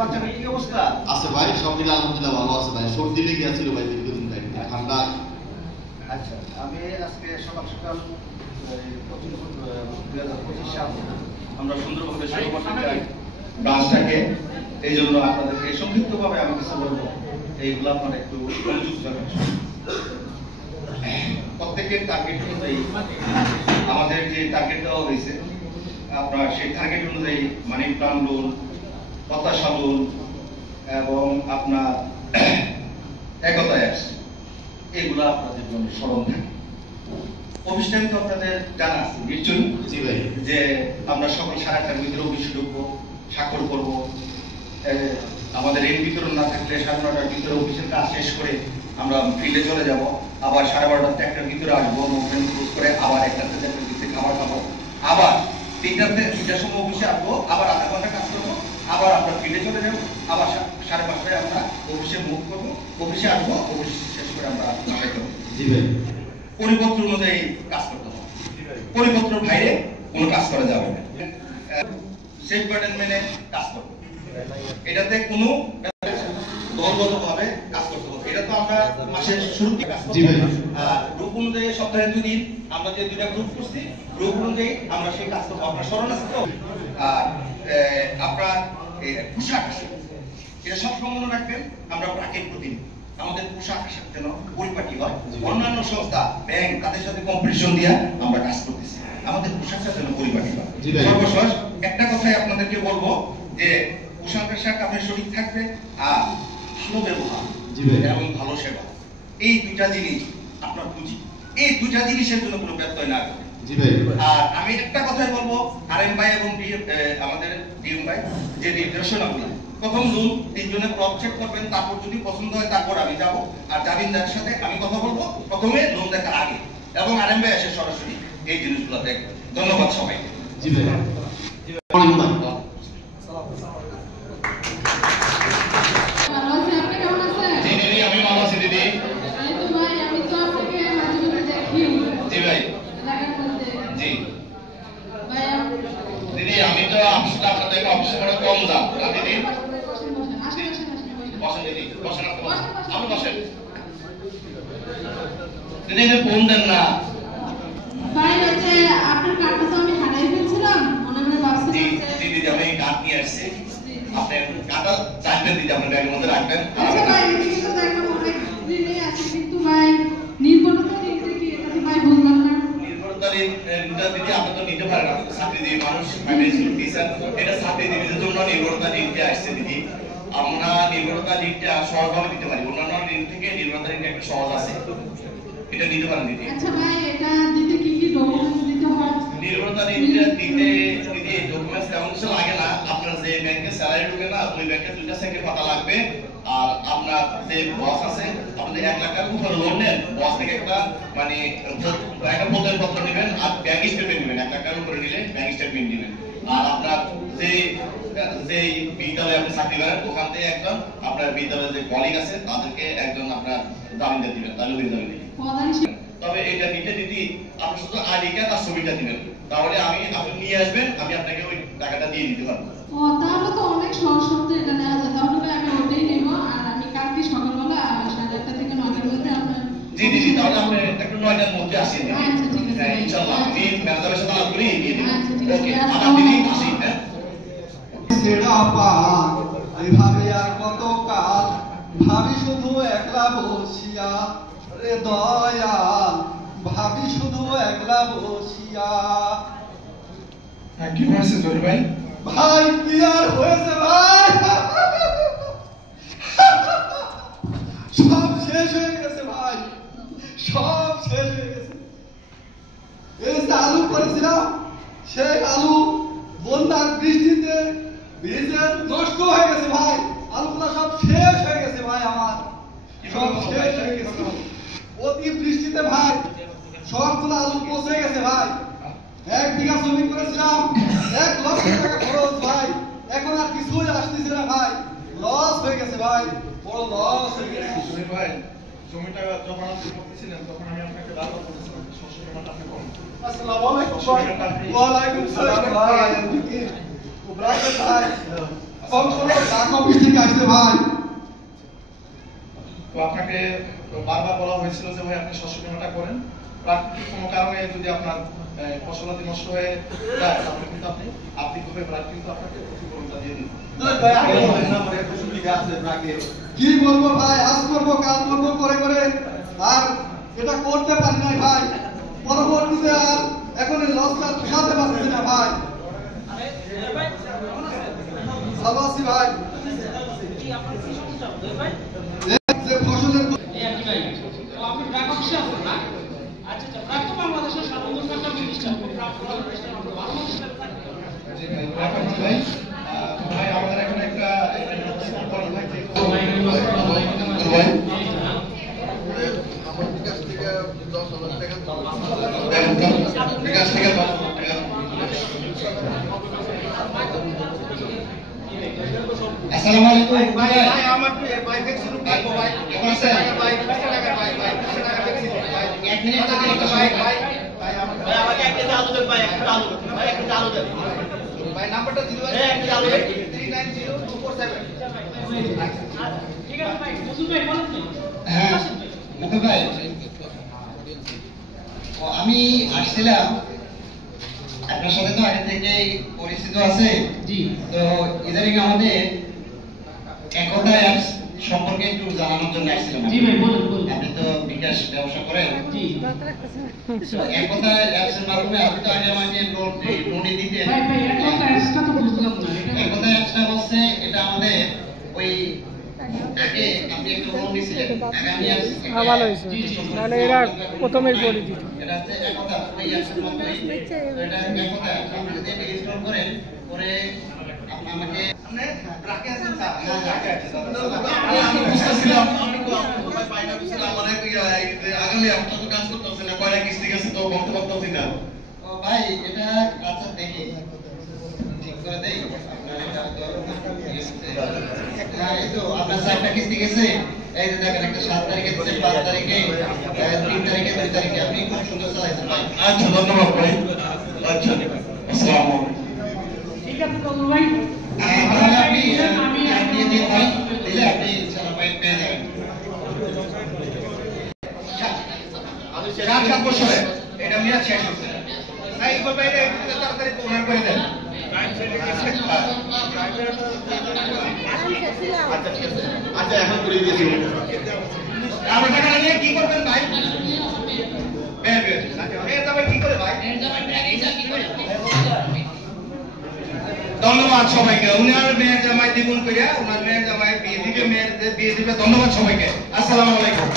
বাচ্চাটার কি অবস্থা আছে ভাই? সব দিকে আলহামদুলিল্লাহ ভালো আছে ভাই। সর্দি লেগে গিয়েছিল ভাই দীর্ঘদিন ধরে, ঠান্ডা। আচ্ছা, আমি আজকে সকাল সকাল 2025 সাল আমরা সুন্দরভাবে ব্রাঞ্চটাকে, এই জন্য আপনাদেরকে সংক্ষিপ্তভাবে আমি কিছু বলবো, এইগুলো আপনারা একটু মনোযোগ দেবেন। প্রত্যেকের টার্গেট অনুযায়ী আমাদের যে টার্গেট দেওয়া হয়েছে, আপনার সেই টার্গেট অনুযায়ী মানি প্ল্যান লোন, প্রত্যাশা লোন এবং আপনার একতা অ্যাপস, এগুলো আপনাদের জন্য স্মরণ থাকে। অফিস টাইম তো আপনাদের জানা আছে নিশ্চয়ই। জি ভাই। যে আমরা সকাল 8:30টার ভিতরে অফিসে ঢুকবো, স্বাক্ষর করবো, আমাদের ঋণ বিতরণ না থাকলে 9:30টার ভিতরে অফিসের কাজ শেষ করে আমরা ফিল্ডে চলে যাব, আবার 12:30টার একটার ভিতরে আসবো, মুভমেন্ট ক্লোজ করে আবার 1টার থেকে খাবার খাবো, আবার 3টার সময় অফিসে আসবো, আবার আধা ঘন্টা কাজ করবো, আবার আমরা ফিল্ডে চলে যাবো, আবার 5:30টায় আমরা অফিসে মুভ করবো, অফিসে আসবো, অফিস শেষ করে আমরা বাসায় যাবো। জি ভাই। পরিপত্র অনুযায়ী কাজ করতে হবে, পরিপত্রের বাইরে কোনো কাজ করা যাবে না। সেফ গার্ডেন মেনে কাজ করবো, এটাতে কোনো দলগতভাবে কাজ করতে হবে। এটা তো আমরা মাসের শুরুতে কাজ করব। গ্রুপ অনুযায়ী সপ্তাহে 2 দিন আমরা যে 2টা গ্রুপ করছি, গ্রুপ অনুযায়ী আমরা সেই কাজ করবো। আপনার স্মরণ আছে তো? আর আপনার পোশাক আছে, এটা সবসময় মনে রাখবেন, আমরা প্রাকের প্রতিনিধি, আমাদের পোশাক আশাক যেন পরিপাটি হয়। অন্যান্য সংস্থা, ব্যাংক, তাদের সাথে কম্পিটিশন দিয়ে আমরা কাজ করতেছি, আমাদের পোশাকটা যেন পরিপাটি হয়। সর্বশেষ একটা কথাই আপনাদেরকে বলবো যে পোশাক আশাক আপনার সঠিক থাকবে আর ভালো ব্যবহার এবং ভালো সেবা, এই 2টা জিনিস আপনার পুঁজি, এই 2টা জিনিসের জন্য কোনো ব্যত্যয় না করে। আর আমি একটা কথাই বলবো, আরএম ভাই এবং আমাদের ডিএম ভাই যে নির্দেশনাগুলো, প্রথম লোন 3 জনে ক্রস চেক করবেন, তারপর যদি পছন্দ হয় তারপর আমি যাব, আর জামিনদারের সাথে আমি কথা বলবো প্রথমে লোন দেখার আগে, এবং আরএম ভাই এসে সরাসরি এই জিনিসগুলো দেখবেন। ধন্যবাদ সবাইকে। জি ভাই। আমি ভালো আছি দিদি। জি ভাই। জি দিদি, আমি তো আসলে আপনাদের অফিসে বড় কম যান না দিদি। বসেন দিদি, বসেন, আপনি বসেন দিদি। ফোন দেন না ভাই, হচ্ছে আপনার কার্ডটা তো আমি হারাই ফেলছিলাম, মনে হয় বাক্সে আছে। জি দিদি, আমি কার্ড নিয়ে আসছি, আপনি কার্ডটা রাখবেন দিদি, আপনার ব্যাগের মধ্যে রাখবেন। আচ্ছা ভাই, এদিকে তো দেখলাম অনেক দিনই আছে, কিন্তু ভাই নির্ভরতা ঋণটা কি, এটা ভাই বুঝলাম না। নির্ভরতা ঋণটা দিদি আপনি তো নিতে পারেন, আপনি চাকরিজীবী মানুষ, প্রাইমারি স্কুল টিচার, এটা চাকরিজীবীদের জন্য নির্ভরতা ঋণটা আসছে দিদি। আমরা নির্ভরতা ঋণটা সহজভাবে দিতে পারি, অন্যান্য ঋণ থেকে নির্ভরতা ঋণটা একটু সহজ আছে, এটা নিতে পারেন দিদি। আচ্ছা ভাই, এটা দিতে কি কি ডকুমেন্টস দিতে হয়? নির্ভরতা ঋণটা দিতে দিদি ডকুমেন্টস তেমন কিছু লাগে না, আপনার যে ব্যাংকে স্যালারি ঢুকে না, ওই ব্যাংকে 2টা সেকেন্ড পাতা লাগবে, আর আপনার যে বস আছে, আপনি 1 লাখ টাকার উপরে লোন নেন, বস থেকে একটা মানে একটা প্রত্যয়পত্র নেবেন, আর ব্যাংক স্টেটমেন্ট নেবেন, 1 লাখ টাকার উপরে নিলে ব্যাংক স্টেটমেন্ট নেবেন, আর আপনার যে বিদ্যালয়ে আপনি চাকরি করেন ওখান থেকে একজন আপনার বিদ্যালয়ের যে কলিগ আছে তাদেরকে একজন আপনার জামিনদার দিবেন, তাহলে হয়ে যাবে। তবে এটা নিতে দিদি আপনি শুধু আইডি কার্ড আর ছবিটা দিবেন, তাহলে আপনি নিয়ে আসবেন, আমি আপনাকে ওই টাকাটা দিয়ে দিতে পারবো। ও, তাহলে তো অনেক সহজ শব্দে এটা নেওয়া যায়। তাহলে ভাই আমি ওটাই নেব, আর আমি কালকে সকালবেলা 8:30 থেকে 9টার মধ্যে আপনার। জি দিদি, তাহলে আপনি একটু 9টার মধ্যে আসেন। আচ্ছা ঠিক আছে, হ্যাঁ ইনশাআল্লাহ আমি ম্যানেজারের সাথে আলাপ করি দিয়ে দিই। আচ্ছা ঠিক ওকে, আছে, আমার দিদি আসি। হ্যাঁ ভাবি আর কত কাল, ভাবি শুধু একলা বসিয়া রে দয়াল, ভাবি শুধু একলা বসিয়া। কি হয়েছে জরি ভাই? ভাই কি আর হয়েছে ভাই, সব শেষ হয়ে গেছে ভাই, সব শেষ হয়ে গেছে। এই যে আলু করেছিলাম, সেই আলু বন্যার বৃষ্টিতে ভিজে নষ্ট হয়ে গেছে ভাই, আলুগুলো সব শেষ হয়ে গেছে ভাই, আমার সব শেষ হয়ে গেছে অতি বৃষ্টিতে ভাই, সবগুলো আলু পচে গেছে ভাই। 1 বিঘা জমি করেছিলাম, 1 লক্ষ টাকা খরচ ভাই, এখন আর কিছুই আসতেছে না ভাই, লস হয়ে গেছে ভাই, বড় লস হয়ে গেছে। ভাই জমিটা যখন আপনি করতেছিলেন তখন আমি আপনাকে বারবার বলেছিলাম যে শস্য জমাটা আপনি করুন। আসসালামু আলাইকুম ভাই। ওয়া আলাইকুম সালাম ভাই। ওব্রাকে ভাই। ফলস্বরূপ ঢাকা অফিস থেকে আসছে ভাই। তো আপনাকে বারবার বলা হয়েছিল যে ভাই আপনি শস্য বীমাটা করেন, প্রাকৃতিক কোনো কারণে যদি আপনার ফসলাদি নষ্ট হয়ে যায় তাহলে কিন্তু আপনি আর্থিকভাবে ব্র্যাক কিন্তু আপনাকে ক্ষতিপূরণটা দিয়ে দিন। কি বলবো ভাই, আজ করবো কাল করবো করে করে আর এটা করতে পারি না ভাই। পরবর্তীতে আর এখন এই লসটা উঠাতে পারছি না ভাই। ভালো আছি ভাই। যে ফসলের ভাই আমাদের এখানে একটা বিকাশ থেকে আসসালামু আলাইকুম ভাই। আমার ভাই ফিক্সড লাগবো ভাই। কেমন আছেন ভাই? 200 টাকা ভাই 200 টাকা ফিক্সড ভাই। 1 মিনিট তো একটা ভাই ভাই আমাকে একটা চালু দেন ভাই, একটা চালু দেন ভাই, একটা চালু দেন ভাই। নাম্বারটা দিলে ভাই, একটা চালু দেন 390247। ঠিক আছে ভাই, মুসুল ভাই বলেন কি? হ্যাঁ মুকুল ভাই, আমি আসছিলাম আপনার সাথে তো আগে থেকেই পরিচিত আছে। জি, তো ইদানিং আমাদের একতা অ্যাপস সম্পর্কে একটু জানানোর জন্য আসছিলাম। জি ভাই বলুন বলুন। আপনি তো বিকাশ ব্যবসা করেন। জি, তো একতা অ্যাপস এর মাধ্যমে আপনি তো আগে আমাকে লোন দিতেন। ভাই ভাই একতা অ্যাপসটা তো বুঝলাম না। একতা অ্যাপসটা হচ্ছে এটা আমাদের ওই আগে আপনি একটা লোন নিয়েছিলেন আগামী অ্যাপস। ভালো হয়েছে, তাহলে এরা প্রথমেই বলে দিত। এটা হচ্ছে একতা ওই অ্যাপসের মধ্যে এটা একতা আপনি যদি এটা ইনস্টল করেন পরে আমাকে আপনি রাখে আছেন স্যার। হ্যাঁ রাখে আছেন আমি বুঝতেছিলাম আমি তো ভাই পাইনা বুঝছিলাম মানে আগামী আপনি তো কাজ করতেছেন না, কয়টা কিস্তি গেছে তো বলতে পারতেছি না। ও ভাই এটা আচ্ছা দেখি ঠিক করে দেই। হ্যাঁ এই তো আপনার 4টা কিস্তি গেছে। এই যে দেখেন একটা 7 তারিখে 5 তারিখে 3 তারিখে 2 তারিখে আপনি খুব সুন্দর চালাইছেন ভাই। আচ্ছা ধন্যবাদ ভাই। আচ্ছা আসসালামু আলাইকুম। ঠিক আছে কবুল ভাই। তাহলে আপনি দিয়ে দিন ভাই, দিলে আপনি ইনশাআল্লাহ ভাই পেয়ে যাবেন। 7 বছরে এটা মেয়াদ শেষ হচ্ছে। তাই এই ব্যাপারে একটু তাড়াতাড়ি প্রমাণ করে দেন। আচ্ছা এখন করে দিয়েছি। আমার টাকা নিয়ে কি করবেন ভাই? মেয়ের জামাই কি করে ভাই? ধন্যবাদ সবাইকে। উনার মেয়ের জামাই দ্বিগুণ করে উনার মেয়ের জামাই বিয়ে দিবে, মেয়ের বিয়ে দিবে। ধন্যবাদ সবাইকে। আসসালামু আলাইকুম।